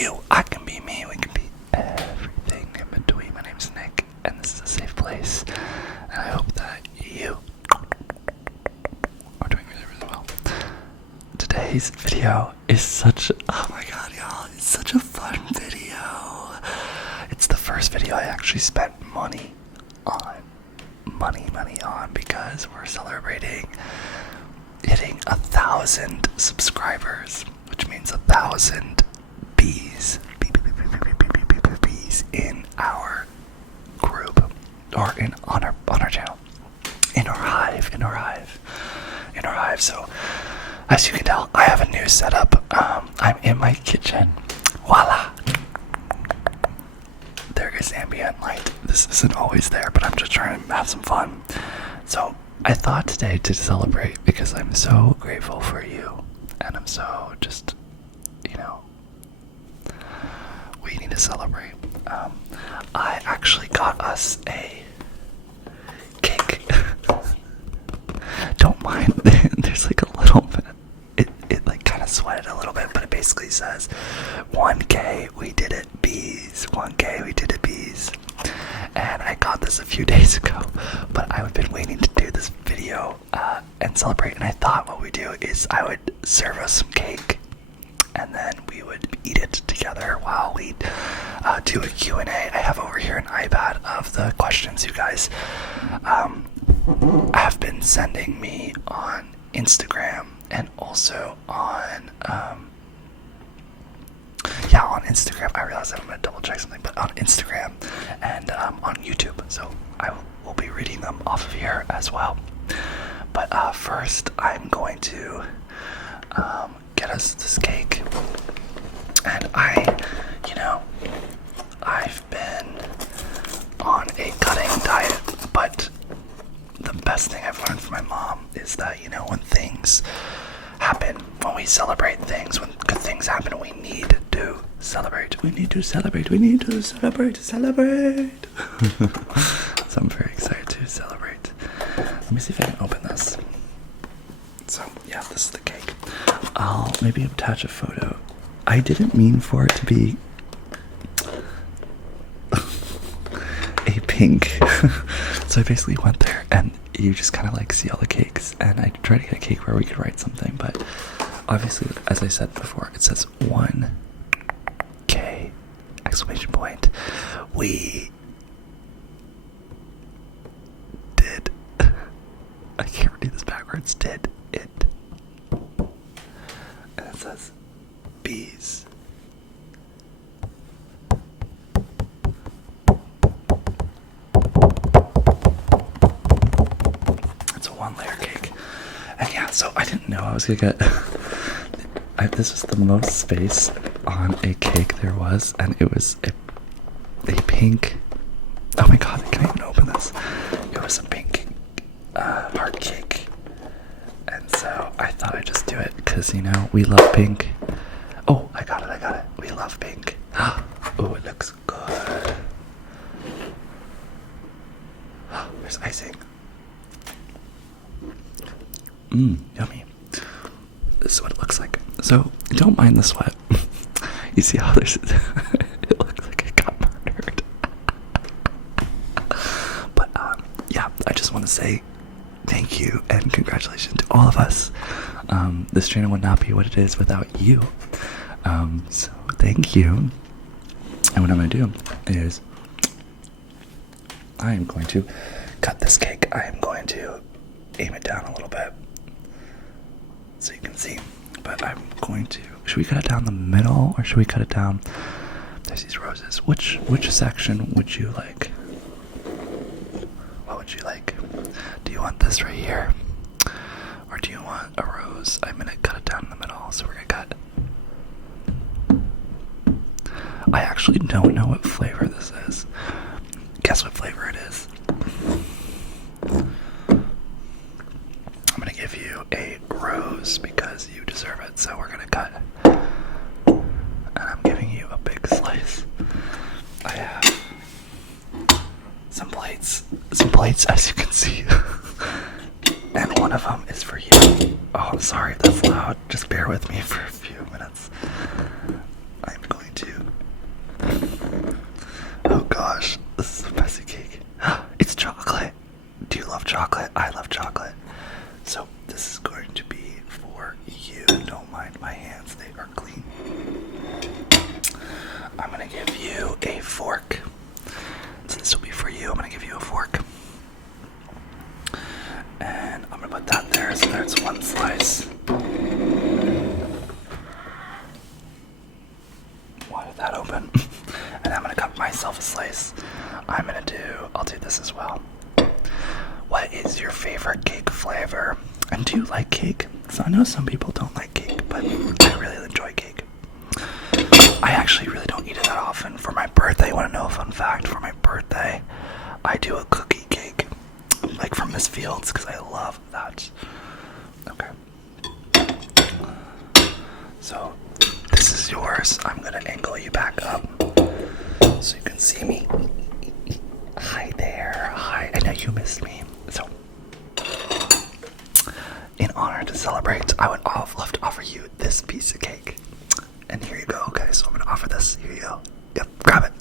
you. I can be me. We can be everything in between. My name's Nick, and this is a safe place. And I hope that you are doing really, really well. Today's video is oh my god, y'all, it's such a fun video. It's the first video I actually spent money on because we're celebrating hitting 1,000 subscribers, which means 1,000 bees in our group, or on our channel, in our hive. So as you can tell, I have a new setup. I'm in my kitchen. Voila! There is ambient light. This isn't always there, but I'm just trying to have some fun. So I thought today to celebrate, because I'm so grateful for you, and I'm so just, we need to celebrate. I actually got us a cake. Don't mind, there's like a little bit, it like kind of sweated a little bit, but it basically says 1K, we did it, bees. 1K, we did it, bees. And I got this a few days ago, but I've been waiting to do this video and celebrate, and I thought what we do is I would serve us some cake, and then we would eat it together while we do a Q&A. I have over here an iPad of the questions you guys have been sending me on Instagram, and also on on Instagram. I realize I'm going to double check something, but on Instagram and on YouTube. So I will be reading them off of here as well. But first, I'm going to get us this cake. And I've been on a cutting diet, but the best thing I've learned from my mom is that, when things happen, when we celebrate things, when good things happen, we need to celebrate. We need to celebrate. So I'm very excited to celebrate. Let me see if I can open this. So, yeah, this is the cake. I'll maybe attach a photo. I didn't mean for it to be a pink. So I basically went there, and you just kind of like see all the cakes, and I tried to get a cake where we could write something, but obviously, as I said before, it says 1K exclamation point. We did, I can't read this backwards, did it. And it says bees. It's a 1-layer cake. And yeah, so I didn't know I was gonna get this was the most space on a cake there was, and it was a pink, oh my god, I can't even open this. It was a pink heart cake. And so I thought I'd just do it because, we love pink. Oh, I got it. We love pink. Oh, it looks good. There's icing. Yummy. This is what it looks like. So, don't mind the sweat. You see how there's it looks like it got murdered. But I just want to say thank you and congratulations to all of us. This channel would not be what it is without you. So thank you. And what I'm going to do is I am going to cut this cake. I am going to aim it down a little bit so you can see. But I'm going to, should we cut it down the middle, or should we cut it down? There's these roses. Which section would you like? What would you like? Do you want this right here, or do you want a rose? I'm gonna cut it down in the middle, so we're gonna cut. I actually don't know what flavor this is. Guess what flavor it is? I'm gonna give you a rose because you deserve it, so we're gonna cut. And I'm giving you a big slice. I have some plates, as you can see. And one of them is for you. Oh, sorry if that's loud. Just bear with me for a few minutes. I'm going to for you, I'm gonna give you a fork. And I'm gonna put that there, so there's one slice. Why did that open? And I'm gonna cut myself a slice. I'll do this as well. What is your favorite cake flavor? And do you like cake? So I know some people don't like cake, but I really enjoy cake. I actually really don't eat it that often. For my birthday, you want to know a fun fact? For my birthday, I do a cookie cake, like from Miss Fields, because I love that. Okay. So this is yours. I'm gonna angle you back up so you can see me. Hi there. Hi. I know you missed me. So, in honor to celebrate, I would love to offer you this piece of cake. And here you go. Okay, so I'm gonna offer this. Here you go. Yep, grab it.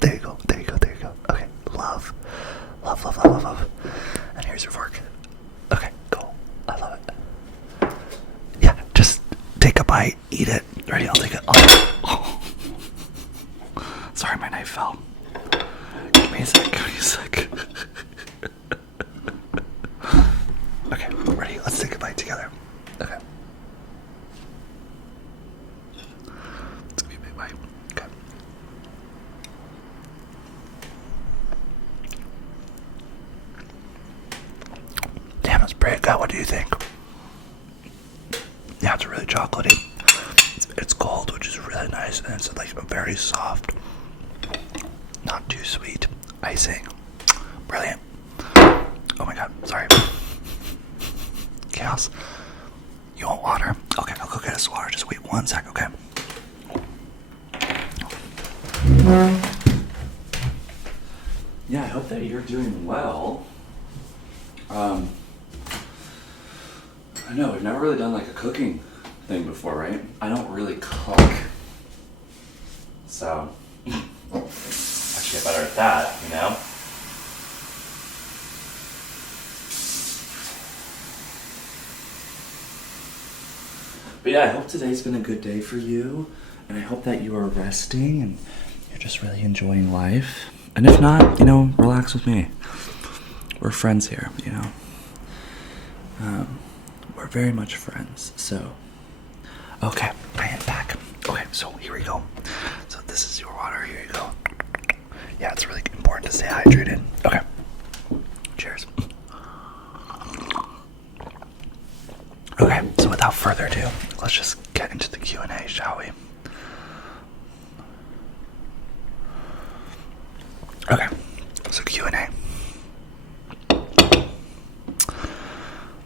There you go. There you go. There you go. Okay, love. Love, love, love, love, love. And here's your fork. Okay, cool. I love it. Yeah, just take a bite, eat it. Ready? I'll take it. Oh. Sorry, my knife fell. Give me a sec. Give me a sec. Okay, ready? Let's take a bite together. Okay. It's gonna be a big bite. Okay. Damn, it's pretty good. What do you think? Yeah, it's really chocolatey. It's cold, which is really nice, and it's like a very soft, not too sweet icing. Brilliant. Oh my god, sorry. Chaos. You want water? Okay, I'll go get us water. Just wait 1 sec, okay? Yeah, I hope that you're doing well. I know, we've never really done like a cooking thing before, right? I don't really cook. So, I should get better at that, you know? But yeah, I hope today's been a good day for you, and I hope that you are resting and you're just really enjoying life. And if not, you know, relax with me. We're friends here, you know. We're very much friends, so. Okay, I am back. Okay, so here we go. So this is your water. Here you go. Yeah, it's really important to stay hydrated. Okay. Cheers. Okay, so without further ado, let's just get into the Q&A, shall we? Okay, so Q&A.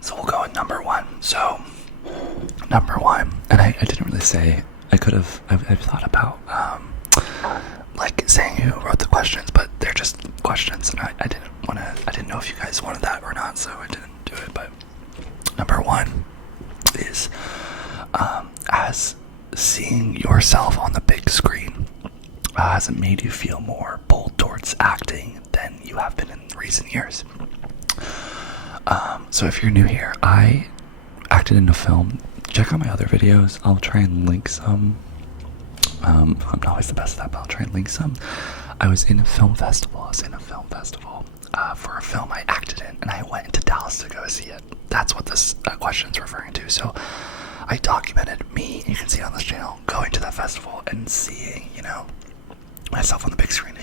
So we'll go with number one. So, number one, and I didn't really say, I've thought about, like saying who wrote the questions, but they're just questions, and I didn't know if you guys wanted that or not, so I didn't do it, but number one is, as seeing yourself on the big screen, has it made you feel more bold towards acting than you have been in recent years? So if you're new here, I acted in a film. Check out my other videos. I'll try and link some. I'm not always the best at that, but I'll try and link some. I was in a film festival. For a film I acted in, and I went into Dallas to go see it. That's what this question's referring to. So I documented me, and you can see it on this channel, going to that festival and seeing, you know, myself on the big screen. I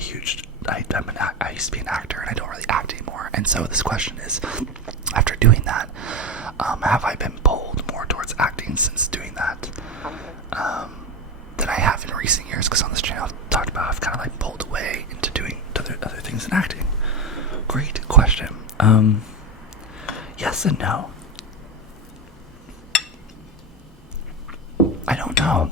used to be an actor, and I don't really act anymore. And so this question is, after doing that, have I been pulled more towards acting since doing that than I have in recent years? Because on this channel I've talked about I've kind of like pulled away into doing other things than acting. Great question. Yes and no. I don't know.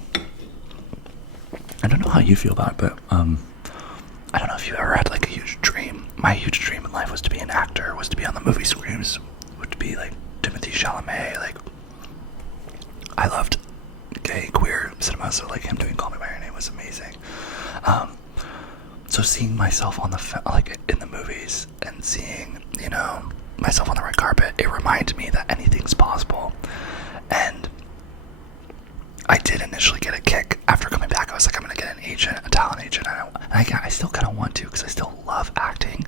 I don't know how you feel about it, but I don't know if you ever had like a huge dream. My huge dream in life was to be an actor, was to be on the movie screens, was to be like Timothy Chalamet. Like, I loved gay, queer cinema, so like him doing Call Me By Your Name was amazing. So seeing myself on in the movies and seeing, you know, myself on the red carpet, it reminded me that anything's possible. And I did initially get a kick after coming back. I was like, I'm gonna get an agent, a talent agent. I still kind of want to, because I still love acting.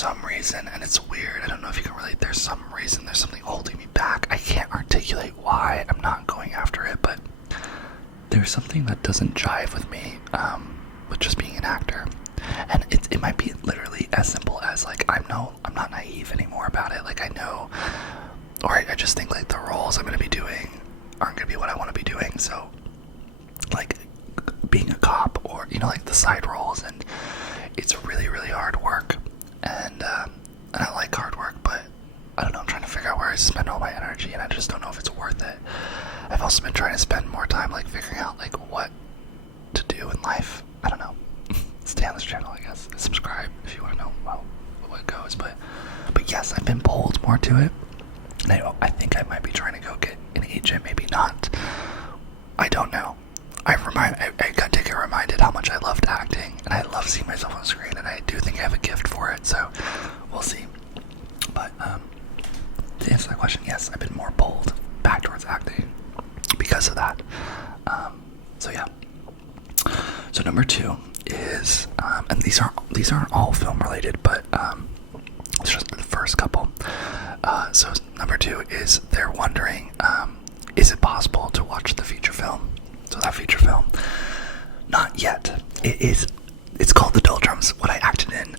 some reason, and it's weird, I don't know if you can relate, there's some reason, there's something holding me back. I can't articulate why I'm not going after it, but there's something that doesn't jive with me, with just being an actor. And it might be literally as simple as, like, I'm not naive anymore about it. Like, I know, or I just think, like, the roles I'm going to be doing aren't going to be what I want to be doing. So, like, being a cop, or, you know, like, the side roles, and it's really, really hard work. And I like hard work, but I don't know, I'm trying to figure out where I spend all my energy, and I just don't know if it's worth it. I've also been trying to spend more time, like, figuring out, like, what to do in life. I don't know. Stay on this channel, I guess. Subscribe if you want to know, well, what goes. But yes, I've been pulled more to it. And I think I might be trying to go get an agent, maybe not. I don't know. I got to get reminded how much I loved acting, and I love seeing myself on screen, and I do think I have a gift for it, so we'll see. But to answer that question, yes, I've been more pulled back towards acting because of that. So yeah. So number 2 is, and these aren't all film related, but it's just the first couple. So number 2 is they're wondering, is it possible to watch the feature film? So that feature film, not yet. It's called The Doldrums. What I acted in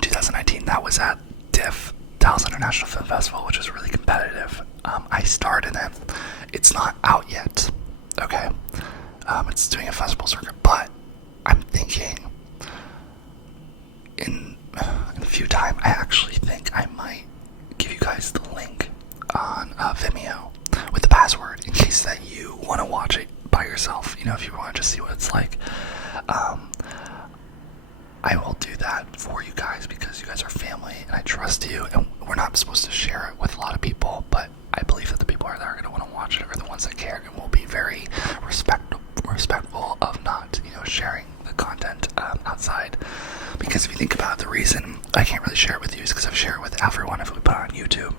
2019, that was at TIFF, Dallas International Film Festival, which is really competitive. I starred in it. It's not out yet. Okay. It's doing a festival circuit, but I'm thinking in a few time, I actually think I might give you guys the link on Vimeo with the password in case that you want to watch it by yourself. You know, if you want to just see what it's like. I will do that for you guys because you guys are family and I trust you, and we're not supposed to share it with a lot of people, but I believe that the people that are going to want to watch it are the ones that care, and will be very respectful of not, you know, sharing the content outside. Because if you think about it, the reason I can't really share it with you is because I've shared it with everyone if we put it on YouTube.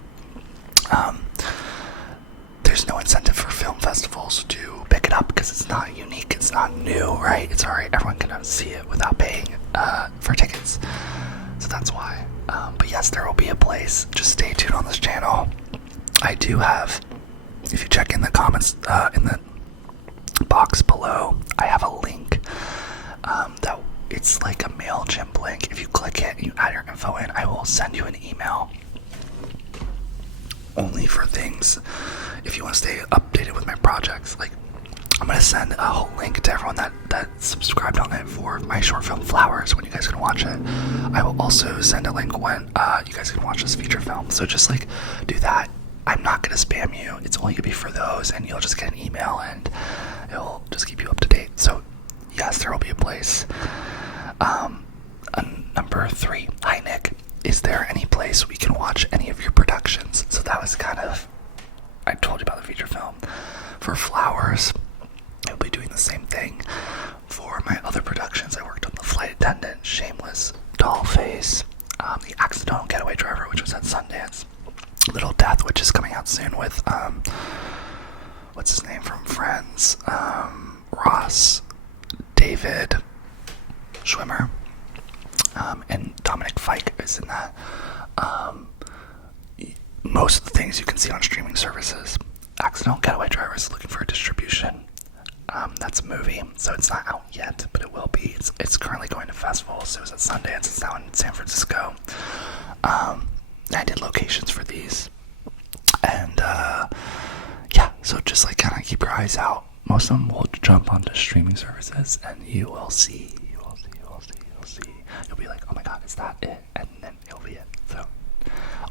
There's no incentive for film festivals to pick it up because it's not unique, it's not new, right? It's alright, everyone can see it without paying for tickets. So that's why. But yes, there will be a place. Just stay tuned on this channel. I do have, if you check in the comments, in the box below, I have a link that it's like a MailChimp link. If you click it and you add your info in, I will send you an email only for things if you want to stay updated with my projects. Like, I'm going to send a whole link to everyone that subscribed on it for my short film Flowers when you guys can watch it. I will also send a link when you guys can watch this feature film. So just like do that. I'm not going to spam you. It's only going to be for those, and you'll just get an email and it'll just keep you up to date. So yes, there will be a place. Number 3. Hi Nick. Is there any place we can watch any of your productions? So that was kind of, I told you about the feature film. For Flowers, I'll be doing the same thing. For my other productions, I worked on The Flight Attendant, Shameless, Dollface, The Accidental Getaway Driver, which was at Sundance, Little Death, which is coming out soon with, what's his name from Friends, Ross, David Schwimmer, and Dominic Fike is in that. Most of the things you can see on streaming services. Accidental Getaway Driver is looking for a distribution. That's a movie, so it's not out yet, but it will be. It's currently going to festivals. So it was at Sundance. It's now in San Francisco. I did locations for these, and yeah. So just like kind of keep your eyes out. Most of them will jump onto streaming services, and you will see. You'll be like, oh my god, is that it? And then it'll be it. So.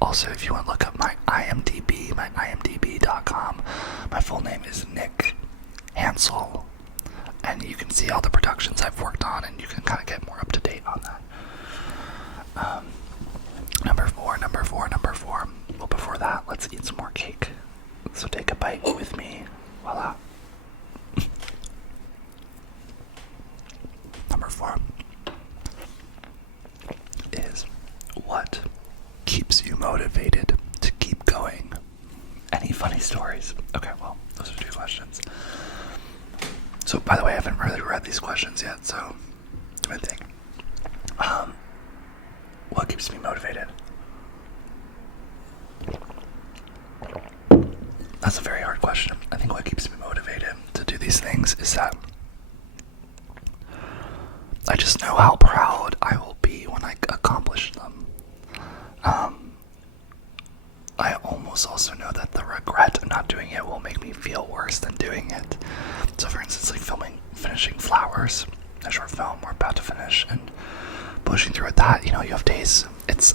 Also, if you want to look up my IMDb, my imdb.com, my full name is Nick Hansel, and you can see all the productions I've worked on, and you can kind of get more up to date on that. Number four. Well, before that, let's eat some more cake. So take a bite with me. Voila. Number 4 is, what keeps you motivated to keep going? Any funny stories? Okay, well, those are 2 questions. So, by the way, I haven't really read these questions yet, so do my thing. What keeps me motivated? That's a very hard question. I think what keeps me motivated to do these things is that I just know how proud I will be when I accomplish them. I almost also know that the regret of not doing it will make me feel worse than doing it. So for instance, like finishing Flowers, a short film we're about to finish, and pushing through with that, you have days,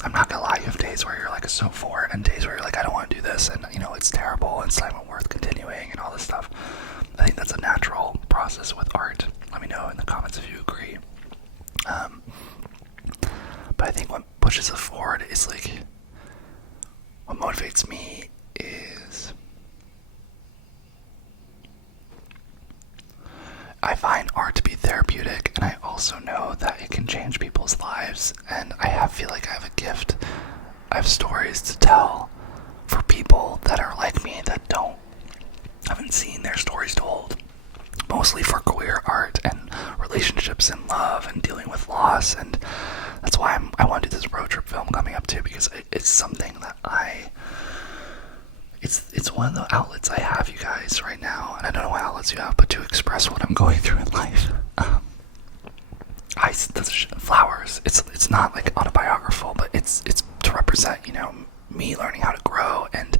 I'm not gonna lie, you have days where you're like so for it, and days where you're like, I don't want to do this, and it's terrible, and it's not even worth continuing, and all this stuff. I think that's a natural process with art. Let me know in the comments if you agree. But I think what pushes it forward is like, what motivates me is I find art to be therapeutic, and I also know that it can change people's lives, and feel like I have a gift. I have stories to tell for people that are like me that haven't seen their stories told. Mostly for queer art and relationships and love and dealing with loss, and that's why I want to do this road trip film coming up too, because it's something that it's one of the outlets I have, you guys, right now, and I don't know what outlets you have, but to express what I'm going through in life. Flowers, it's not like autobiographical, but it's to represent, me learning how to grow, and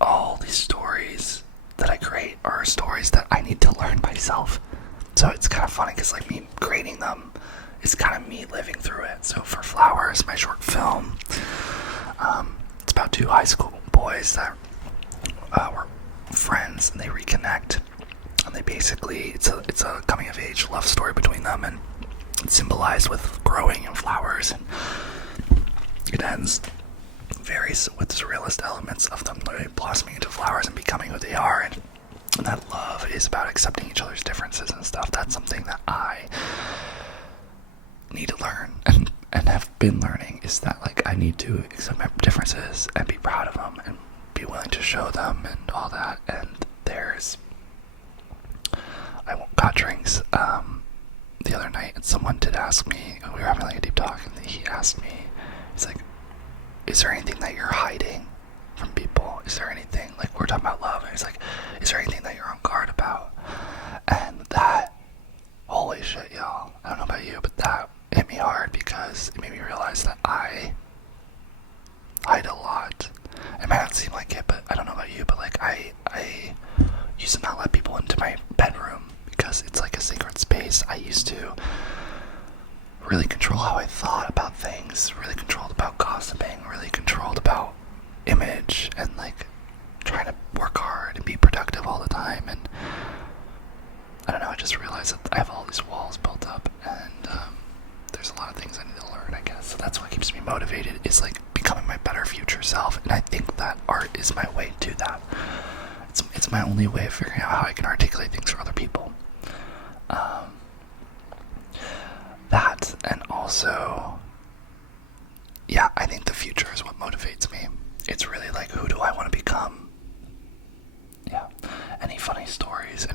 all these stories that I create are stories that I need to learn myself. So it's kind of funny because like me creating them is kind of me living through it. So for Flowers, my short film, it's about two high school boys that were friends, and they reconnect, and they basically it's a coming of age love story between them, and it's symbolized with growing and flowers, and it ends with surrealist elements of them literally blossoming into flowers and becoming who they are, and that love is about accepting each other's differences and stuff. That's something that I need to learn and have been learning, is that like I need to accept my differences and be proud of them and be willing to show them and all that. And I got drinks the other night, and someone did ask me, we were having like a deep talk, and he asked me, he's like, is there anything that you're hiding from people? Is there anything, like, we're talking about love, and he's like, is there anything that you're on guard about? And that, holy shit, y'all, I don't know about you, but that hit me hard, because it made me realize that I hide a lot. It might not seem like it, but I don't know about you, but like I used to not let people into my bedroom because it's like a sacred space. I used to really control how I thought about things, really controlled about gossiping, really controlled about image, and like trying to work hard and be productive all the time. And I don't know, I just realized that I have all these walls built up, and there's a lot of things I need to learn, I guess. So that's what keeps me motivated, is like becoming my better future self. And I think that art is my way to that. It's my only way of figuring out how I can articulate things for other people. That, and also, yeah, I think the future is what motivates me. It's really like, who do I want to become? Yeah. Any funny stories?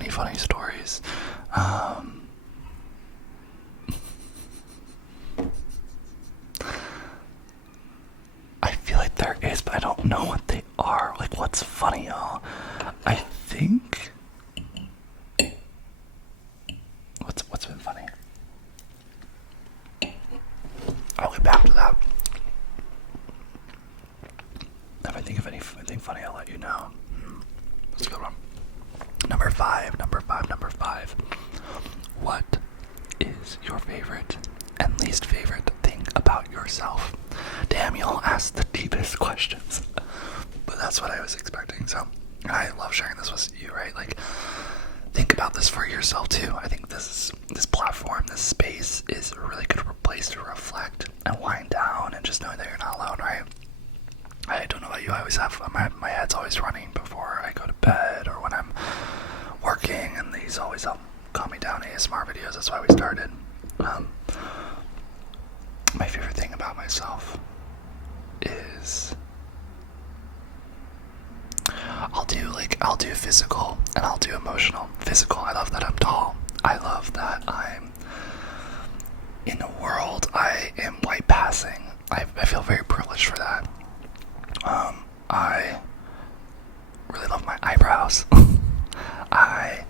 I feel like there is, but I don't know what they are. Like, what's funny, y'all? I think... What's been funny? I'll get back to that. If I think of anything funny, I'll let you know. That's a good one. Number five. What is your favorite and least favorite thing about yourself? Damn, y'all asked the deepest questions. But that's what I was expecting. So I love sharing this with you, right? Like, think about this for yourself too. I think this platform, this space is a really good place to reflect and wind down and just knowing that you're not alone, right? I don't know about you, I always have, my head's always running before I go to bed or when I'm working, and these always help calm me down. ASMR videos, that's why we started. My favorite thing about myself is I'll do physical and I'll do emotional. Physical, I love that I'm tall. I love that I'm in a world I am white passing. I feel very privileged for that. I really love my eyebrows. I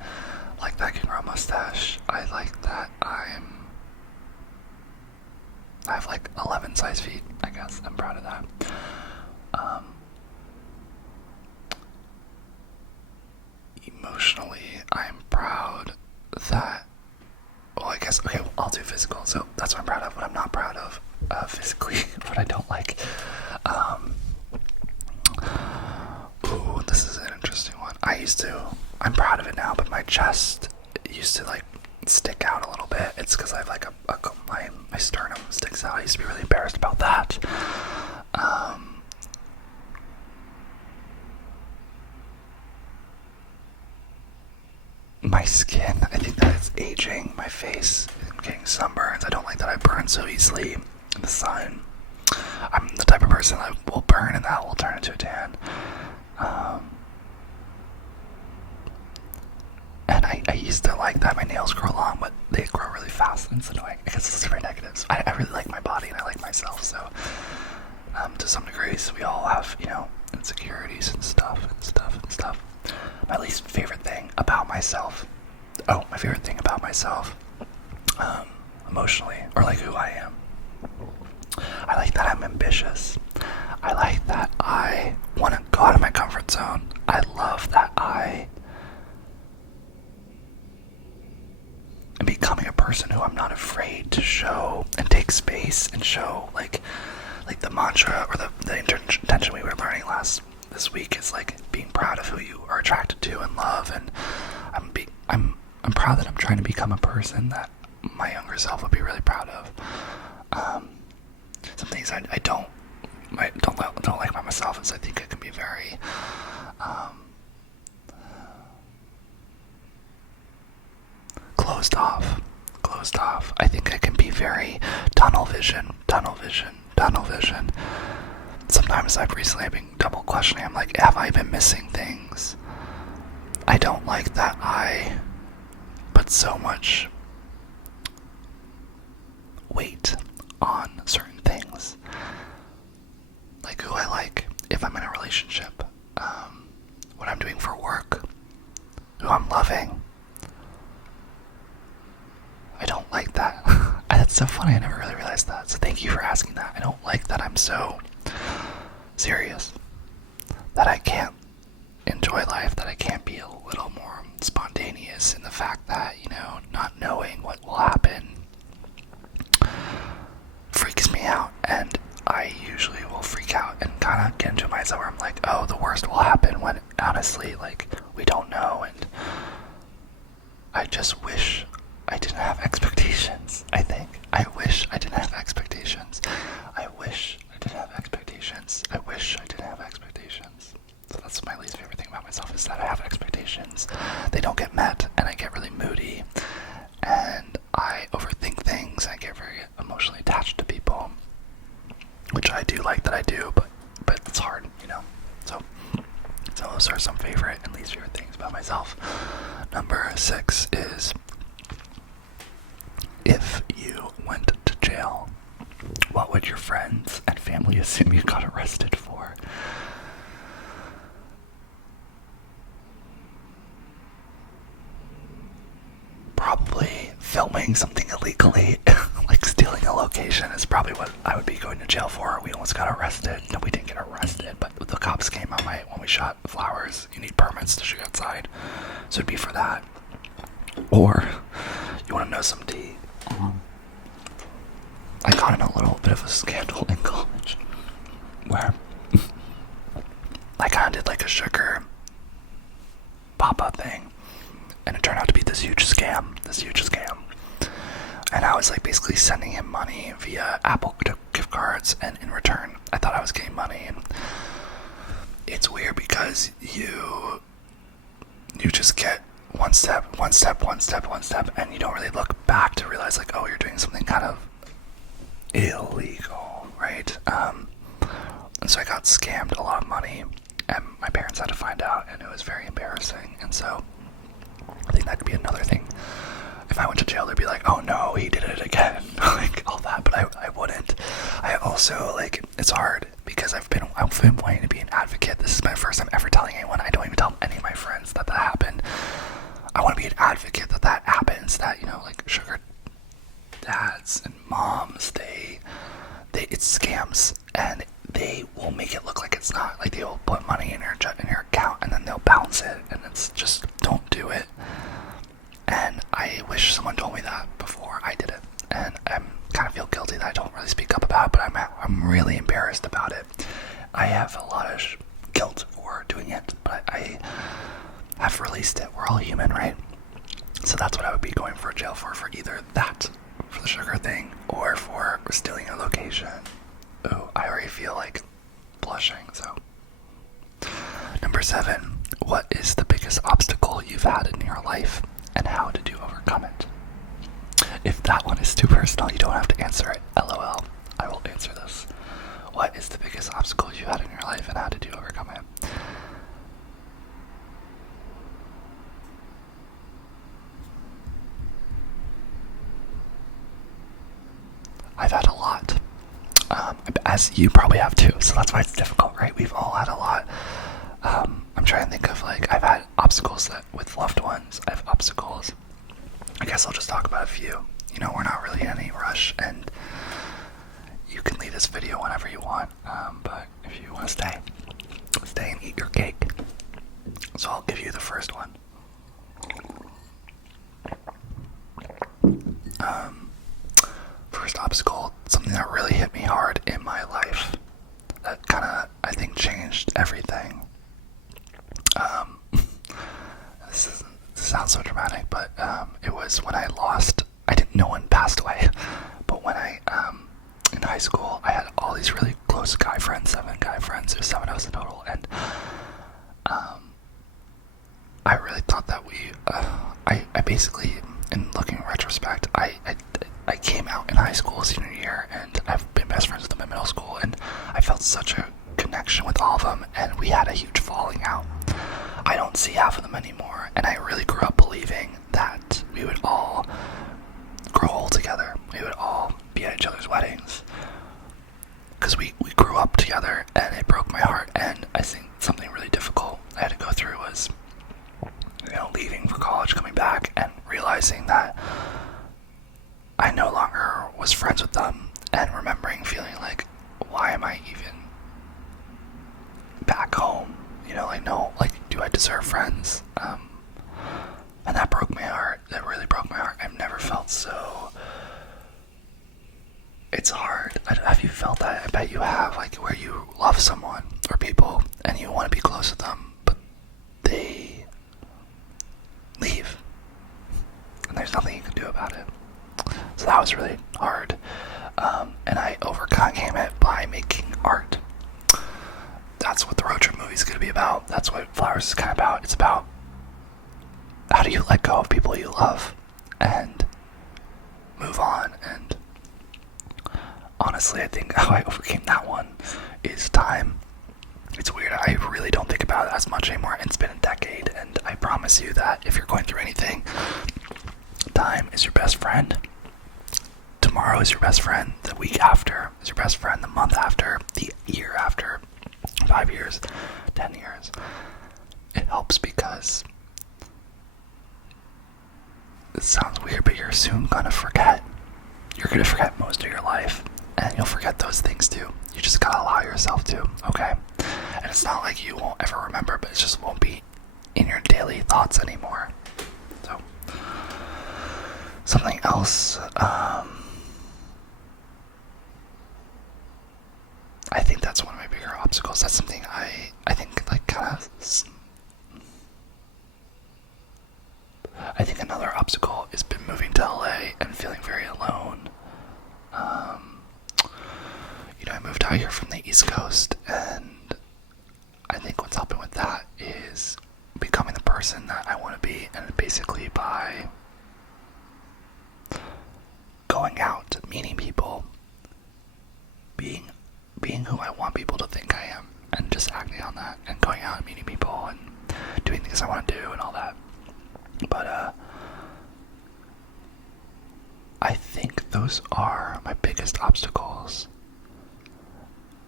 like that I can grow a mustache. I like that I have like 11 size feet, I guess. I'm proud of that. Emotionally, I'm proud that, well, I guess, okay, well, I'll do physical, so that's what I'm proud of. What I'm not proud of, physically, what I don't like, ooh, this is an interesting one. I'm proud of it now, but my chest used to, like, stick out a little bit. It's because I have, like, my sternum sticks out. I used to be really embarrassed about that. My skin, I think that it's aging. My face, I'm getting sunburns. I don't like that I burn so easily in the sun. I'm the type of person that will burn and that will turn into a tan. And I used to like that my nails grow long, but they grow really fast and it's annoying. I guess it's very negatives. I really like my body and I like myself, so to some degrees we all have, insecurities and stuff. My least favorite thing about myself, emotionally, or like who I am, I like that I'm ambitious. I like that I want to go out of my comfort zone. I love that I am becoming a person who I'm not afraid to show and take space and show, like the mantra or the intention we were learning this week is like being proud of who you are attracted to and love, and I'm proud that I'm trying to become a person that my younger self would be really proud of. Some things I don't like about myself is I think I can be very closed off. I think I can be very tunnel vision. Sometimes I've been double questioning. I'm like, have I been missing things? I don't like that I put so much weight on certain things. Like who I like, if I'm in a relationship, what I'm doing for work, who I'm loving. I don't like that. That's so funny, I never really realized that. So thank you for asking that. I don't like that I'm so serious, that I can't enjoy life, that I can't be a little more spontaneous in the fact that, not knowing what will happen freaks me out, and I usually will freak out and kind of get into myself where I'm like, oh, the worst will happen, when honestly, like, we don't know, and I just wish I didn't have expectations. I wish I didn't have expectations. So that's my least favorite thing about myself, is that I have expectations. They don't get met, and I get really moody, and I overthink things. I get very emotionally attached to people, which I do like that I do, but it's hard, So those are some favorite and least favorite things about myself. Number 6 is, if you went to jail, what would your friends and family assume you got arrested for? Probably filming something illegally, like stealing a location is probably what I would be going to jail for. We almost got arrested. No, we didn't get arrested, but the cops came on when we shot flowers. You need permits to shoot outside, so it'd be for that. Or, you want to know some tea? I got in a little bit of a scandal in college where I kind of did like a sugar pop-up thing, and it turned out to be this huge scam. And I was like basically sending him money via Apple gift cards, and in return I thought I was getting money. And it's weird because you just get one step, and you don't really look back to realize, like, oh, you're doing something kind of illegal, right? And so I got scammed a lot of money, and my parents had to find out, and it was very embarrassing. And so I think that could be another thing if I went to jail, they'd be like, oh no, he did it again, like all that. But I wouldn't. I also, like, it's hard because I've been wanting to be an advocate. This is my first time ever telling anyone. I don't even tell any of my friends that happened. I want to be an advocate that happens, that, you know, like sugar dads and moms, it's scams, and they will make it look like it's not. Like, they will put money in your account and then they'll bounce it, and it's just, don't do it. And I wish someone told me that before I did it, and I kind of feel guilty that I don't really speak up about it, but I'm really embarrassed about it. I have a lot of guilt for doing it, but I have released it. We're all human, right? So that's what I would be going for jail for either that, for the sugar thing, or for stealing a location. Oh, I already feel like blushing, so. Number 7, what is the biggest obstacle you've had in your life, and how did you overcome it? If that one is too personal, you don't have to answer it. LOL. I will answer this. What is the biggest obstacle you had in your life, and how did you overcome it? I've had a lot, as you probably have too, so that's why it's difficult, right? We've all had a lot. I'm trying to think of, like, I've had obstacles that with loved ones. I have obstacles. I guess I'll just talk about a few. You know, we're not really in any rush, and you can leave this video whenever you want, but if you want to stay and eat your cake. So I'll give you the first one. First obstacle, something that really hit me hard in my life, that kind of, I think, changed everything. This sounds so dramatic, but it was when no one passed away, but when in high school, I had all these really close guy friends, 7 guy friends. There's 7 of us in total, and I really thought that I basically, in looking in retrospect, I came out in high school senior year, and I've been best friends with them in middle school, and I felt such a connection with all of them, and we had a huge falling out. I don't see half of them anymore, and I really grew up believing that we would all grow old together. We would all be at each other's weddings, because we grew up together, and it broke my heart. And I think something really difficult I had to go through was, you know, leaving for college, coming back, and realizing that I no longer was friends with them, and remembering feeling like, why am I even back home? You know, like, no, like, do I deserve friends? And that broke my heart. That really broke my heart. I've never felt so. It's hard. Have you felt that? I bet you have, like, where you love someone or people and you want to be close to them, but they leave, and there's nothing you can do about it. So that was really hard, and I overcame it by making art. That's what the road trip movie is going to be about. That's what Flowers is kind of about. It's about, how do you let go of people you love and move on? And honestly, I think how I overcame that one is time. It's weird. I really don't think about it as much anymore. It's been a decade, and I promise you that if you're going through anything, time is your best friend. Tomorrow is your best friend. The week after is your best friend. The month after. The year after. 5 years. 10 years. It helps because it sounds weird, but you're soon gonna forget. You're gonna forget most of your life, and you'll forget those things too. You just gotta allow yourself to, okay? And it's not like you won't ever remember, but it just won't be in your daily thoughts anymore. So, something else, I think that's one of my bigger obstacles. That's something I think, like, kind of, I think another obstacle has been moving to LA and feeling very alone. You know, I moved out here from the East Coast, and I think what's helping with that is becoming the person that I want to be, and basically by going out, meeting people, being who I want people to think I am, and just acting on that, and going out and meeting people and doing things I want to do and all that. But I think those are my biggest obstacles.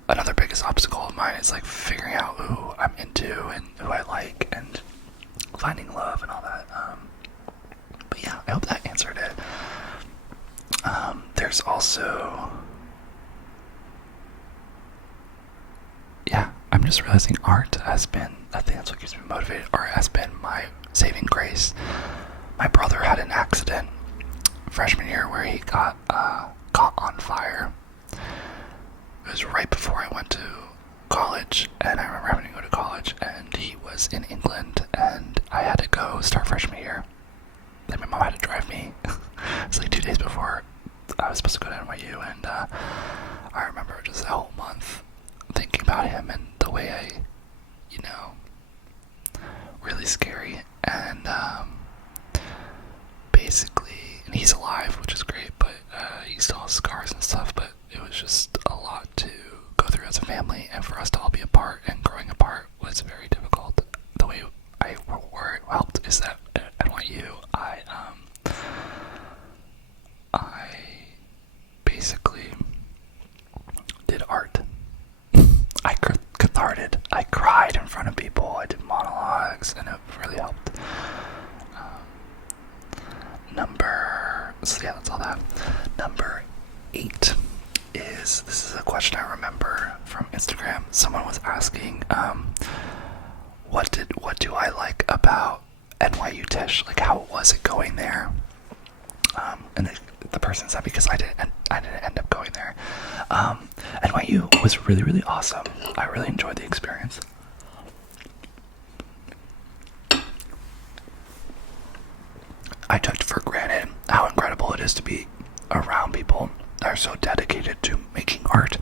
Another biggest obstacle of mine is like figuring out who I'm into and who I like and finding love and all that. But yeah, I hope that answered it. There's also, yeah, I'm just realizing art has been, I think that's what keeps me motivated. Art has been my saving grace. My brother had an accident freshman year where he got caught on fire. It was right before I went to college, and I remember having to go to college, and he was in England, and I had to go start freshman year. Then my mom had to drive me. It was like 2 days before I was supposed to go to NYU, and I remember just the whole month thinking about him and the way really scary. And basically, and he's alive, which is great, but he still has scars and stuff, but it was just a lot to go through as a family, and for us to all be apart and growing apart was very difficult. The way where it helped is that at NYU, I basically did art. I catharted. I cried in front of people. I did monologues, and it really helped. That's all that. Number 8 is, this is a question I remember from Instagram. Someone was asking, what do I like about NYU Tisch? Like, how was it going there? And the person said, because I didn't end up going there. NYU was really, really awesome. I really enjoyed the experience. I took for granted how incredible it is to be around people that are so dedicated to making art.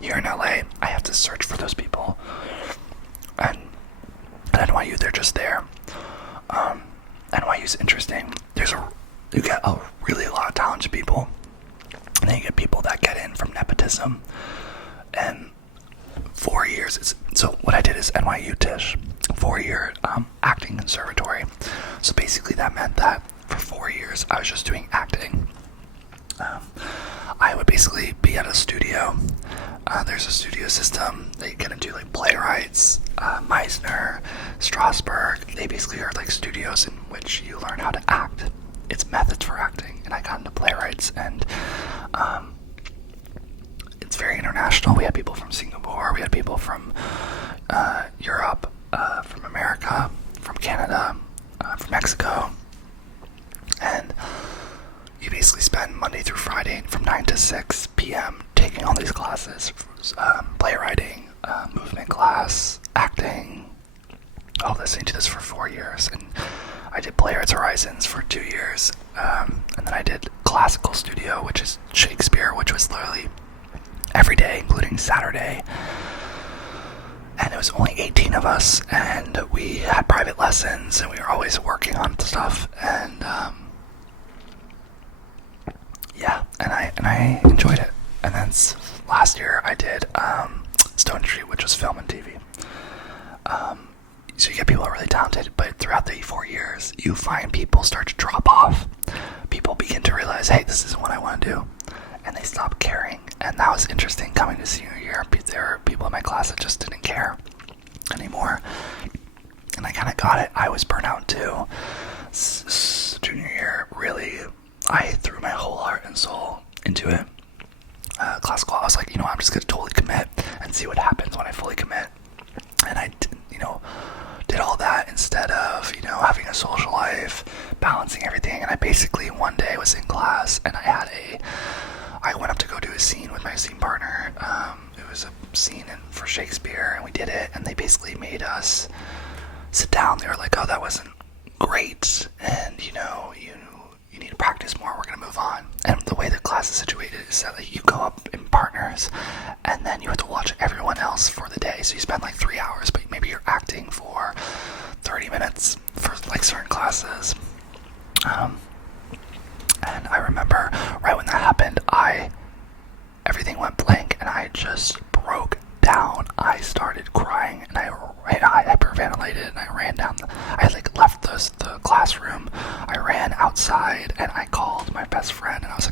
Here in LA, I have to search for those people. And at NYU, they're just there. NYU's interesting. You get a lot of talented people, and then you get people that get in from nepotism. And 4 years, so what I did is NYU Tisch, 4-year acting conservatory. So basically that meant that for 4 years I was just doing acting. I would basically be at a studio. There's a studio system that you get into, like playwrights, Meisner, Strasberg. They basically are like studios in which you learn how to act. It's methods for acting, and I got into playwrights, and it's very international. We had people from Singapore, we had people from Europe, from America, from Canada, from Mexico, and you basically spend Monday through Friday from 9 to 6 p.m. taking all these classes, playwriting, movement class, acting, all listening to this for 4 years. And I did Playwrights Horizons for 2 years, and then I did classical studio, which is Shakespeare, which was literally every day, including Saturday. And it was only 18 of us, and we had private lessons, and we were always working on stuff, and I enjoyed it. And then last year I did Stone Street, which was film and TV. So you get people who are really talented, but throughout the 4 years, you find people start to drop off. People begin to realize, hey, this isn't what I want to do, and they stop caring. And that was interesting coming to senior year. There were people in my class that just didn't care anymore, and I kind of got it. I was burnt out too. Junior year, really, I threw my whole heart and soul into it. Classical, I was like, I'm just gonna totally commit and see what happens when I fully commit. And I, did all that instead of, having a social life, balancing everything. And I basically one day was in class, and I went up to go do a scene with my scene partner. It was a scene for Shakespeare, and we did it, and they basically made us sit down. They were like, oh, that wasn't great, and you need to practice more, we're going to move on. And the way the class is situated is that you go up in partners, and then you have to watch everyone else for the day. So you spend like 3 hours, but maybe you're acting for 30 minutes for like certain classes. And I remember right when that happened, everything went blank, and I just broke down. I started crying, and I hyperventilated, and I ran down. I left the classroom. I ran outside, and I called my best friend, and I was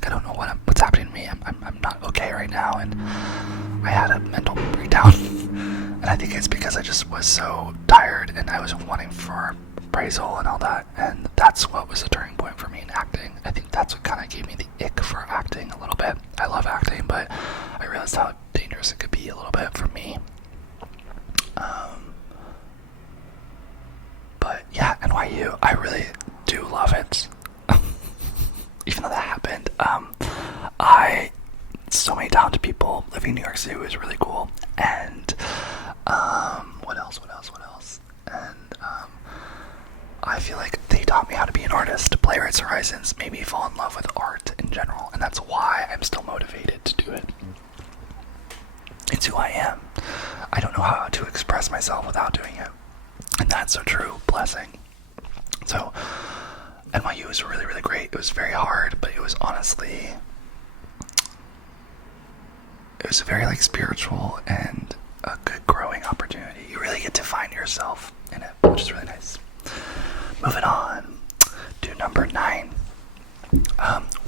I think it's because I just was so tired and I was wanting for appraisal and all that, and that's what was a turning point for me in acting. I think that's what kind of gave me the ick for acting a little bit. I love acting, but I realized how dangerous it could be a little bit for me. But yeah, NYU, I really do love it. Even though that happened, so many talented people living in New York City was really cool. And what else? And I feel like they taught me how to be an artist. Playwrights Horizons made me fall in love with art in general, and that's why I'm still motivated to do it. It's who I am. I don't know how to express myself without doing it, and that's a true blessing. So NYU was really, really great. It was very hard, but it was honestly, it was very like spiritual and a good growing opportunity. You really get to find yourself in it, which is really nice. Moving on to number 9.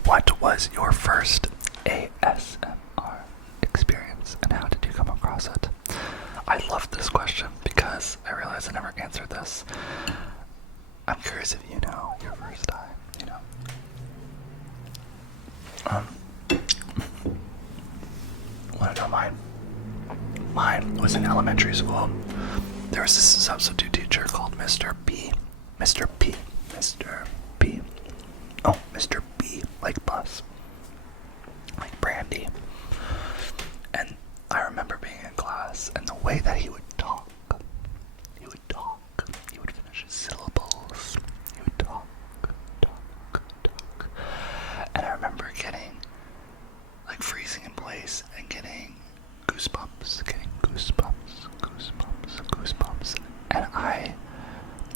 What was your first ASMR experience and how did you come across it? I love this question because I realize I never answered this. I'm curious if you know your first time, Want to know mine? Mine was in elementary school. There was this substitute teacher called Mr. B. Mr. P. Mr. B. Oh, Mr. B. Like bus. Like brandy. And I remember being in class and the way that he would talk. He would finish his syllables. He would talk. And I remember getting, like, freezing in place and getting goosebumps. And I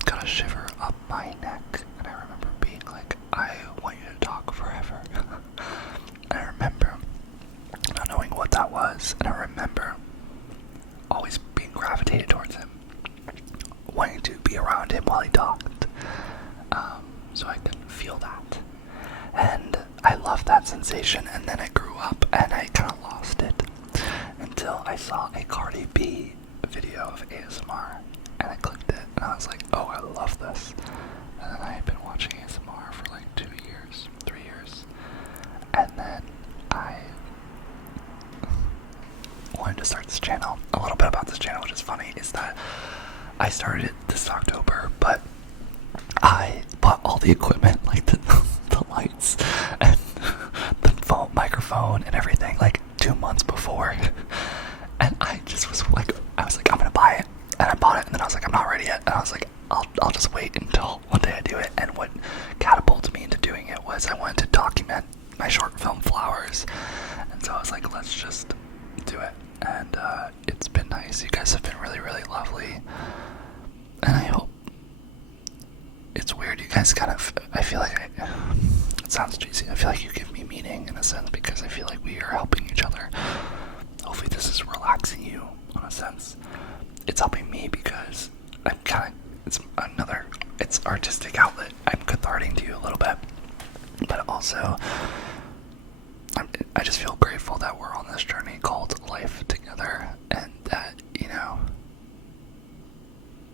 got a shiver up my neck. And I remember being like, I want you to talk forever. And I remember not knowing what that was. And I remember always being gravitated towards him, wanting to be around him while he talked, so I could feel that. And I loved that sensation, and then I grew up and I kind of lost it until I saw a Cardi B video of ASMR, and I clicked it, and I was like, oh, I love this. And then I've been watching ASMR for like 3 years, and then I wanted to start this channel. A little bit about this channel, which is funny, is that I started it this October, but I bought all the equipment, like the lights and the phone, microphone and everything, like 2 months before. And I just was like, I'm gonna buy it. And I bought it, and then I was like, I'm not ready yet. And I was like, I'll just wait until one day I do it. And what catapulted me into doing it was I wanted to document my short film Flowers. And so I was like, let's just do it. And it's been nice. You guys have been really, really lovely. And I hope, it's weird, you guys kind of, I feel like, it sounds cheesy, I feel like you give me meaning in a sense because I feel like we are helping each other. Hopefully this is relaxing you in a sense. It's helping me because I'm kind of, it's artistic outlet. I'm cathartic to you a little bit, but also I just feel grateful that we're on this journey called life together, and that,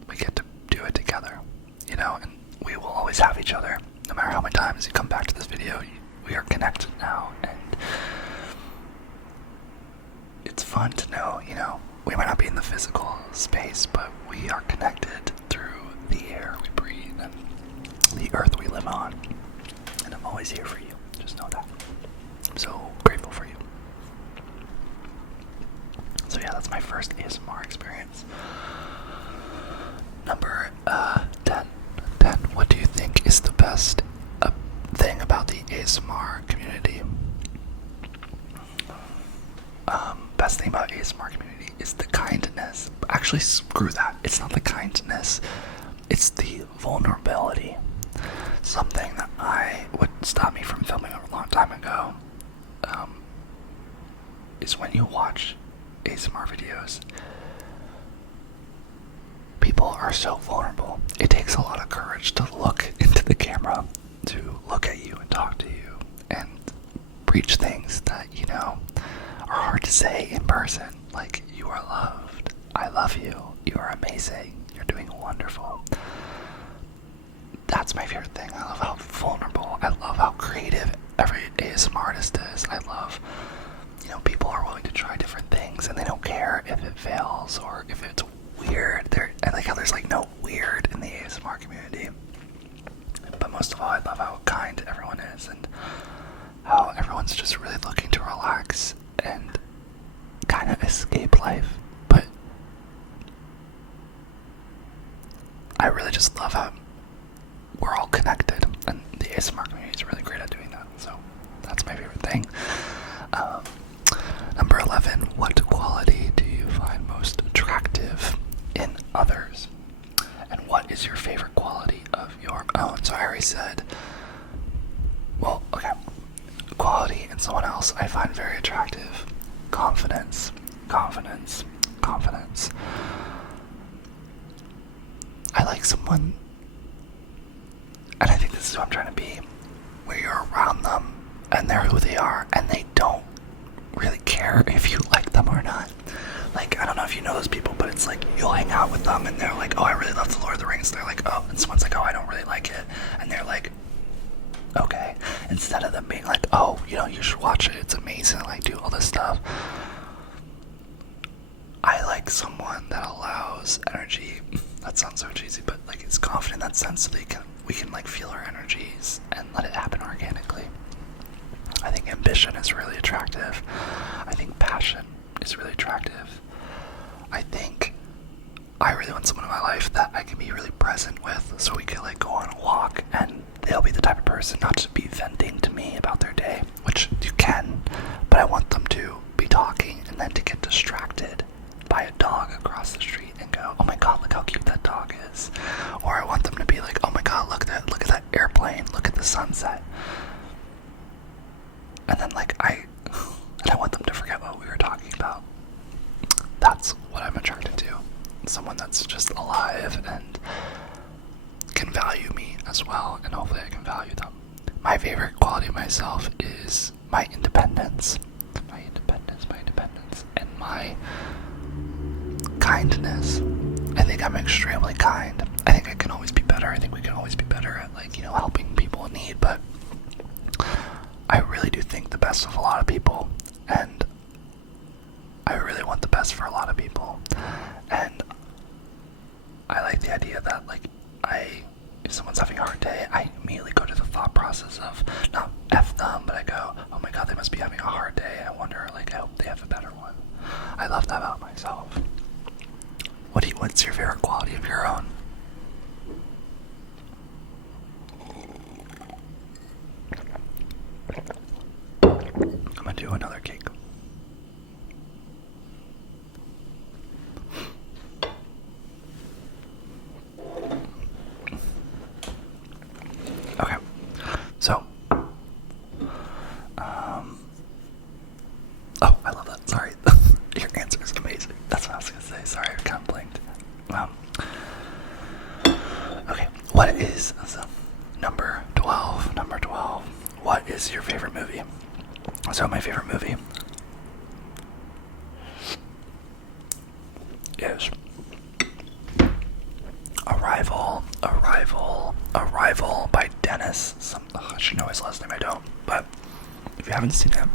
we get to do it together, and we will always have each other. No matter how many times you come back to this video, we are connected now, and it's fun to know, we might not be in the physical space, but we are connected through the air we breathe and the earth we live on, and I'm always here for you. Just know that. I'm so grateful for you. So yeah, that's my first ASMR experience. Number 10. What do you think is the best thing about the ASMR community? Best thing about ASMR community is the kindness. Actually, screw that. It's not the kindness. It's the vulnerability. Something that would stop me from filming a long time ago is when you watch ASMR videos, people are so vulnerable. It takes a lot of courage to look into the camera, to look at you and talk to you and preach things that, are hard to say in person. Like, you are loved, I love you. You are amazing. You're doing wonderful. That's my favorite thing. I love how vulnerable, I love how creative every ASMR artist is. I love, people are willing to try different things and they don't care if it fails or if it's weird. I like how there's like no weird in the ASMR community. But most of all, I love how kind everyone is and how everyone's just really looking to relax and kind of escape life. But I really just love how we're all connected, and the ASMR community is really great at doing that. So that's my favorite thing. Number 11, what quality do you find most attractive in others? And what is your favorite quality of your own? So I already said, well, okay, quality in someone else I find very attractive. Confidence, confidence, confidence. I like someone, and I think this is who I'm trying to be, where you're around them and they're who they are and they don't really care if you like them or not. Like, I don't know if you know those people, but it's like you'll hang out with them and they're like, oh, I really love the Lord of the Rings. They're like, oh, and someone's like, oh, I don't really like it. And they're like, okay. Instead of them being like, oh, you should watch it. It's amazing. Like, do all this stuff. I like someone that allows energy. That sounds so cheesy, but like is confident in that sense so we can like feel our energies and let it happen organically. I think ambition is really attractive. I think passion is really attractive. I think I really want someone in my life that I can be really present with, so we can like go on a walk and they'll be the type of person not to be venting to me about their day, which you can, but I want them to be talking and then to get distracted by a dog across the street and go, oh my god, look how cute that dog is. Or I want them to be like, oh my god, look at that airplane, look at the sunset. And then I want them to forget what we were talking about. That's what I'm attracted to. Someone that's just alive and can value me as well, and hopefully I can value them. My favorite quality of myself is my independence. And my kindness. I think I'm extremely kind. I think I can always be better. I think we can always be better at helping people in need, but I really do think the best of a lot of people, and I really want the best for a lot of people. And I like the idea that if someone's having a hard day, I immediately go to the thought process of not F them, but I go, oh my god, they must be having a hard day. I wonder, I hope they have a better one. I love that about myself. What's your favorite quality of your own? I'm gonna do another cake. Okay, so, oh, I love that, sorry, your answer is amazing, that's what I was gonna say, sorry, I kind of blinked. Okay, what is, number 12, what is your favorite movie? So my favorite movie is Arrival by Dennis. I should know his last name, I don't. But if you haven't seen it,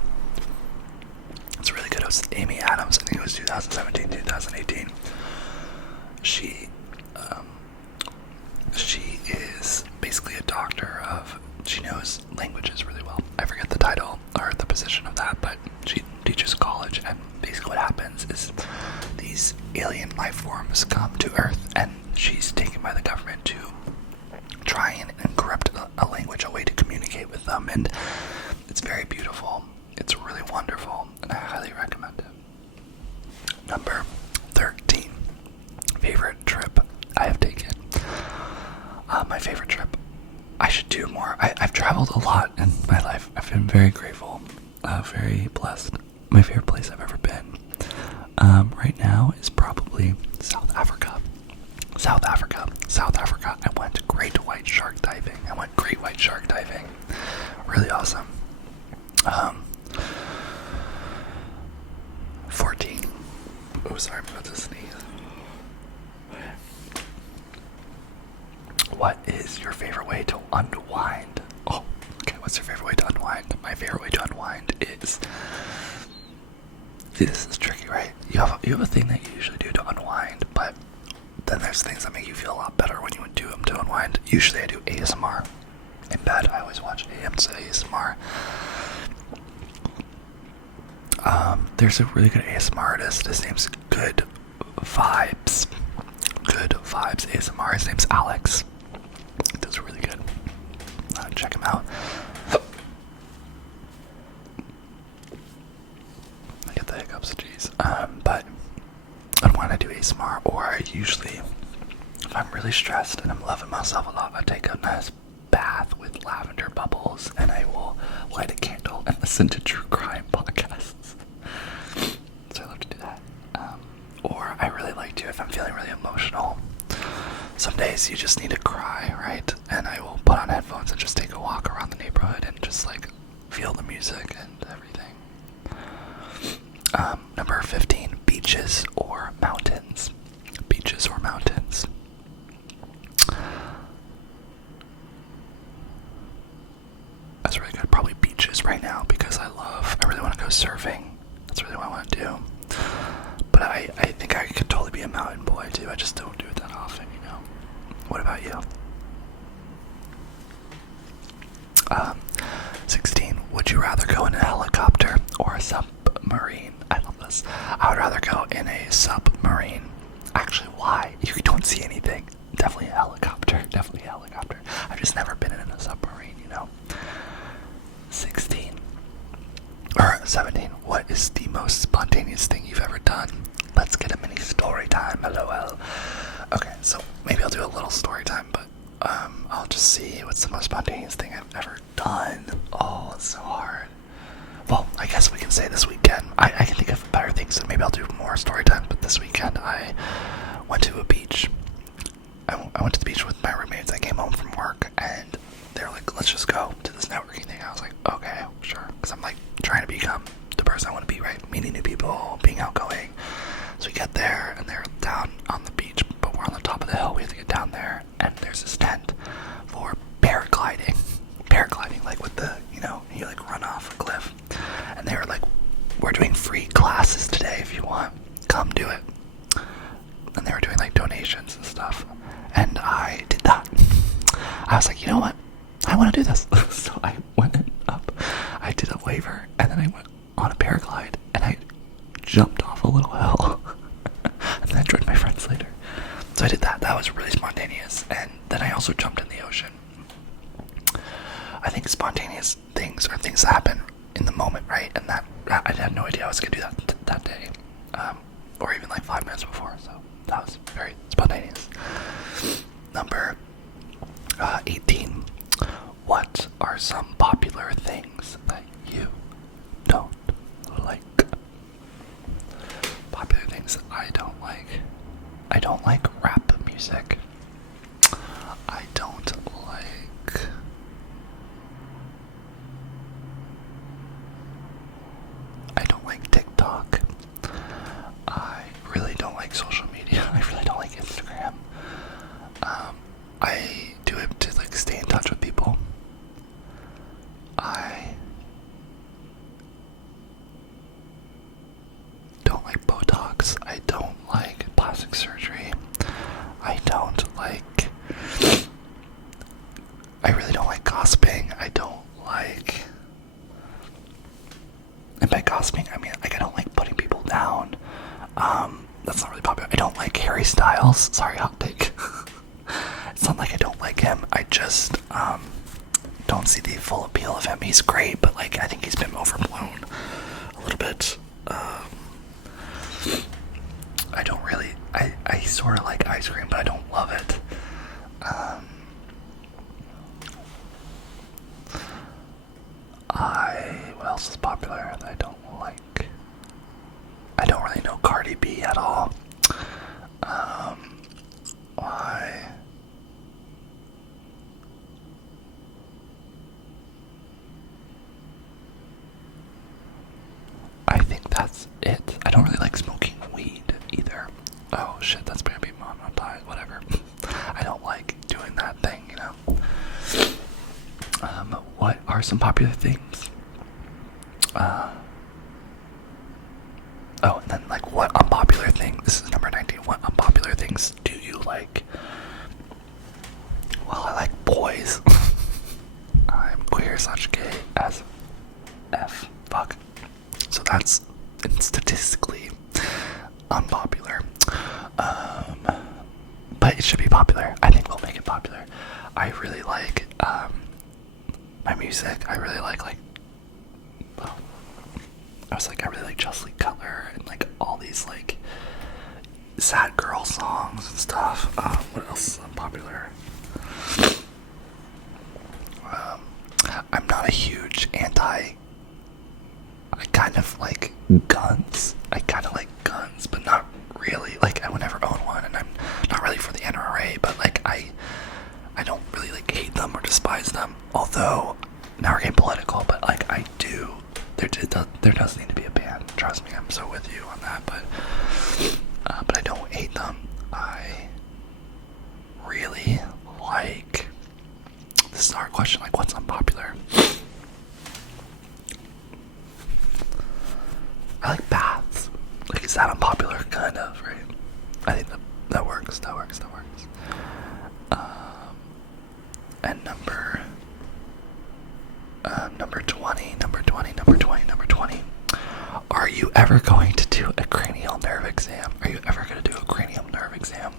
it's really good. It was Amy Adams. I think it was 2017, 2018. She is basically a doctor she knows languages really well. I forget the title or the position of that, but she teaches college, and basically what happens is these alien life forms come to Earth, and she's taken by the government to try and encrypt a language, a way to communicate with them, and it's very beautiful. It's really wonderful, and I highly recommend it. Number 13, favorite trip I have taken. My favorite trip, I should do more. I've traveled a lot in my life. I've been very grateful, very blessed. My favorite place I've ever been right now is probably South Africa. I went great white shark diving. Really awesome. 14. Oh, sorry, I'm about to sneeze. what is your favorite way to unwind? Oh, okay, what's your favorite way to unwind? My favorite way to unwind is... See, this is tricky, right? You have a thing that you usually do to unwind, but then there's things that make you feel a lot better when you do them to unwind. Usually I do ASMR. In bed, I always watch ASMR. There's a really good ASMR artist. His name's Good Vibes. Good Vibes ASMR. His name's Alex. He does really good. Check him out. I get the hiccups, jeez. But when I do ASMR, or I usually, if I'm really stressed and I'm loving myself a lot, I take a nice bath with lavender bubbles and I will light a candle and listen to true crime podcasts. So I love to do that. Or I really like to, if I'm feeling really emotional, some days you just need to cry, right? And I will put on headphones and just take a walk around the neighborhood and just like feel the music and everything. Number 15, beaches or mountains. Beaches or mountains. That's really good. Probably beaches right now because I really want to go surfing. That's really what I want to do. But I think I could totally be a mountain boy too. I just don't do it that often, you know. What about you? 16. Would you rather go in a helicopter or a submarine? I love this. I would rather go in a submarine. Actually, why? You don't see anything. Definitely a helicopter. Definitely a helicopter. I've just never been in a submarine, you know. 17. What is the most spontaneous thing you've ever done? Let's get a mini story time. LOL. Okay, so maybe I'll do a little story time, but I'll just see what's the most spontaneous thing I've ever done. Oh, it's so hard. Well, I guess we can say this weekend. I can think of better things, and maybe I'll do more story time, but this weekend I went to a beach. I went to the beach with my roommates. I came home from work, and they were like, let's just go to this networking thing. I was like, okay, sure. Because I'm like trying to become the person I want to be, right? Meeting new people, being outgoing. So we get there, and they're down on the beach, but we're on the top of the hill. We have to get down there, and there's this tent for paragliding. Paragliding, like with the, you know, you like run off a cliff. And they were like, we're doing free classes today if you want. Come do it. And they were doing like donations and stuff. And I did that. I was like, you know what? I want to do this. So I went up, I did a waiver, and then I went on a paraglide, and I jumped off a little hill. And then I joined my friends later. So I did that. That was really spontaneous. And then I also jumped in the ocean. I think spontaneous things are things that happen in the moment, right? And that I had no idea I was going to do that day. Or even like 5 minutes before. So that was very spontaneous. Number 18. What are some popular things that you don't like? Popular things that I don't like. I don't like rap music. I don't like... I don't like TikTok. I really don't like social media. I really don't like Instagram. I do it to like stay in touch with people. I don't like Botox. I don't like plastic surgery. I really don't like gossiping. I don't like... And by gossiping, I mean, like, I don't like putting people down. That's not really popular. I don't like Harry Styles. Sorry, hot take. It's not like I don't like him. I just, don't see the full appeal of him. He's great, but, like, I think he's been overblown a little bit. I don't really... I sort of like ice cream, but I don't love it. What else is popular that I don't like? I don't really know Cardi B at all. Why? I think that's it. I don't really like smoking weed either. Oh shit, that's gonna be monetized, whatever. I don't like doing that thing. are some popular things. And then like, what unpopular thing? This is number 19. What unpopular things do you like? Well, I like boys. I'm queer / gay as F. Fuck. So that's statistically unpopular. But it should be popular. I think we'll make it popular. I really like my music. I really like I really like Justly Cutler and like all these like sad girl songs and stuff. What else is unpopular? I'm not a huge I kind of like guns. I kind of like guns, but not really. Like, I would never own one, and I'm not really for the NRA, but like I don't really like hate them or despise them. Although, now we're getting political, but like I do. There does need to be a ban. Trust me, I'm so with you on that. But I don't hate them. I really like. This is our question. Like, what's unpopular? I like baths. Like, is that unpopular? Kind of, right? I think that works. That works. And number 20. Are you ever going to do a cranial nerve exam? Are you ever going to do a cranial nerve exam?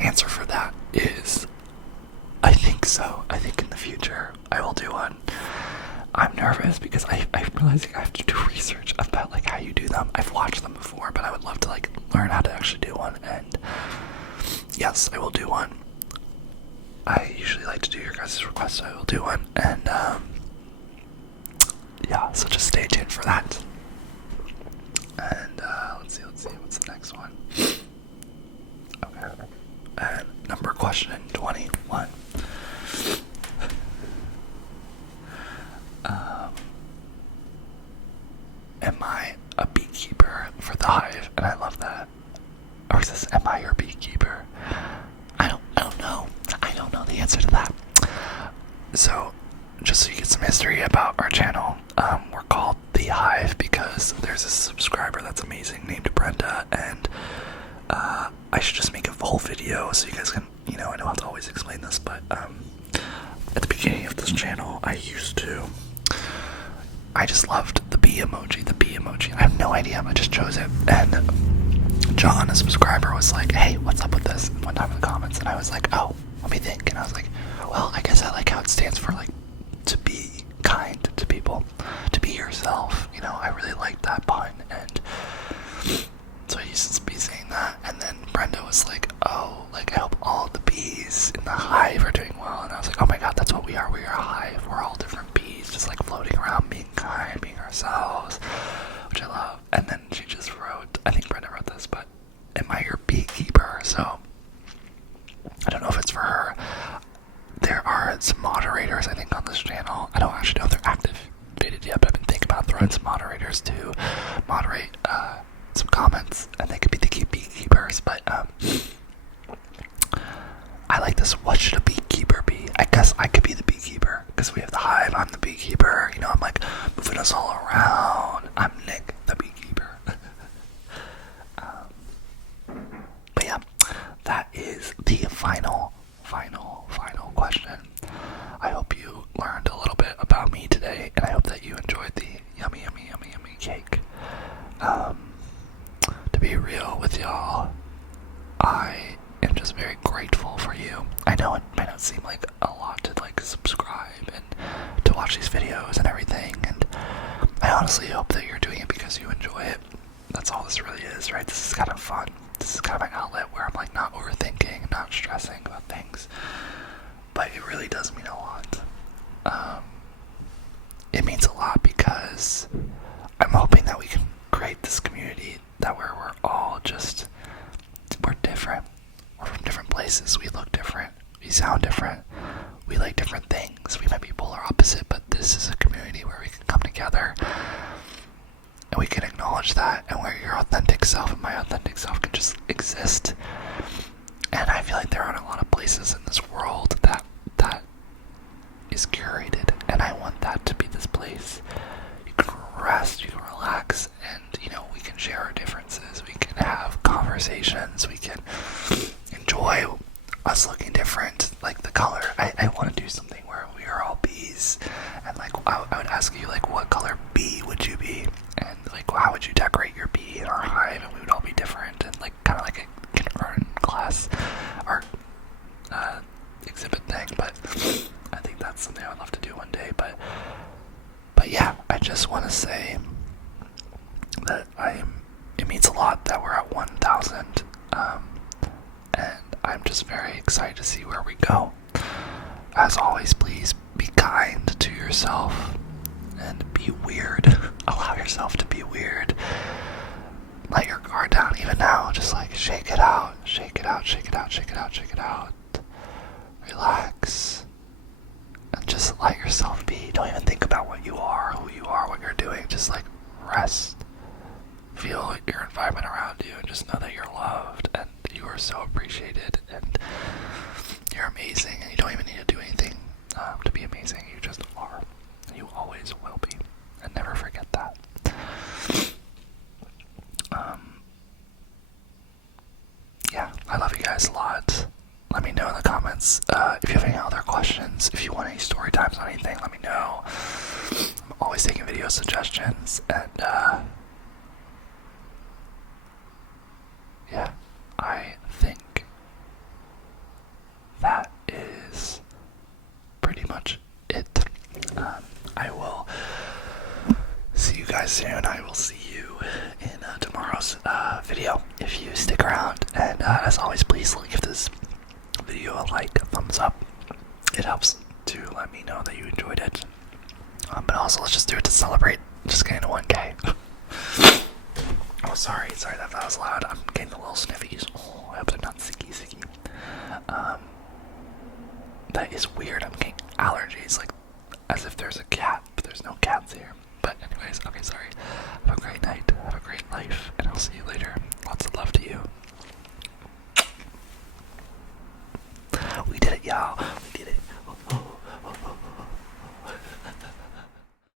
Answer for that is, I think so. I think in the future I will do one. I'm nervous because I'm realizing I have to do research about like how you do them. I've watched them before, but I would love to like learn how to actually do one. And yes, I will do one. I usually like to do your guys' requests, so I will do one. And yeah, so just stay tuned for that. And let's see, what's the next one? Okay. And question 21. Am I a beekeeper for the hive? And I love that. Or is this, am I your beekeeper? I don't know. I don't know the answer to that. So, just so you get some history about our channel, we're called The Hive because there's a subscriber that's amazing named Brenda, and I should just make a whole video so you guys can, I don't have to always explain this, but at the beginning of this channel, I just loved the bee emoji. I have no idea, I just chose it, and John, a subscriber, was like, hey, what's up with this? One time in the comments, and I was like, oh, let me think, and I was like, well, I guess I like how it stands for, like, to be kind to people, to be yourself, I really liked that pun, and so I used to be saying that, and then Brenda was like, oh, like, I hope all the bees in the hive are doing well, and I was like, oh my god, that's what we are a hive, we're all different bees, just like floating around, being kind, being ourselves, which I love. And then she just wrote, I think Brenda wrote this, but am I your beekeeper? So I don't know if it's for her. There are some moderators, I think, on this channel. I don't actually know if they're activated yet, but I've been thinking about throwing some moderators to moderate some comments, and they could be the beekeepers, but I like this. What should a beekeeper be? I guess I could be the beekeeper because we have the hive. I'm the beekeeper. I'm like moving us all around. I'm Nick, the beekeeper. But yeah, that is the final question. I hope you learned a little bit about me today, and I hope that you enjoyed the yummy cake. To be real with y'all, I am just very grateful for you. I know it might not seem like a lot to like subscribe and to watch these videos and everything, and I honestly hope that you're doing it because you enjoy it. That's all this really is, right? This is kind of fun. This is kind of my outlet where I'm like not overthinking, not stressing about things, but it really does mean a lot. It means a lot because I'm hoping that we can create this community that where we're all just, we're different. We're from different places. We look different. We sound different. We like different things. We might be polar opposite, but this is a community where we can come together and we can acknowledge that, and where your authentic self and my authentic self can just exist. And I feel like there aren't a lot of places in this world that is curated, and I want that place you can rest, you can relax, and we can share our differences, we can have conversations, we can enjoy us looking different, like the color. I want to do something where we are all bees, and like I would ask you, like, what color bee would you be, and like how would you decorate your bee in our hive, and we would all be different, and like kind of like a kindergarten class art exhibit thing. But I think that's something I would love to do one day. But yeah, I just want to say that it means a lot that we're at 1,000, and I'm just very excited to see where we go. As always, please be kind to yourself and be weird. Allow yourself to be weird. Let your guard down even now. Just like shake it out, shake it out, shake it out, shake it out, shake it out. Relax. And just let yourself be. Don't even think about what you are, who you are, what you're doing. Just like rest. Feel your environment around you and just know that you're loved and you are so appreciated and you're amazing, and you don't even need to do anything to be amazing. You just are. And you always will be. And never forget that. Yeah, I love you guys a lot. Let me know in the comments if you have any other questions. If you want any story times on anything, let me know. I'm always taking video suggestions, and yeah, I think that is pretty much it. I will see you guys soon. I will see you in tomorrow's video if you stick around. And as always, please give this video a like, a thumbs up. It helps to let me know that you enjoyed it. But also, let's just do it to celebrate just getting to 1K. Oh, sorry, that was loud. I'm getting a little sniffies. Oh, I hope they're not sicky. That is weird. I'm getting allergies, like as if there's a cat, but there's no cats here. But anyways, okay, sorry. Have a great night. Have a great life, and I'll see you later. Lots of love to you. We did it, y'all.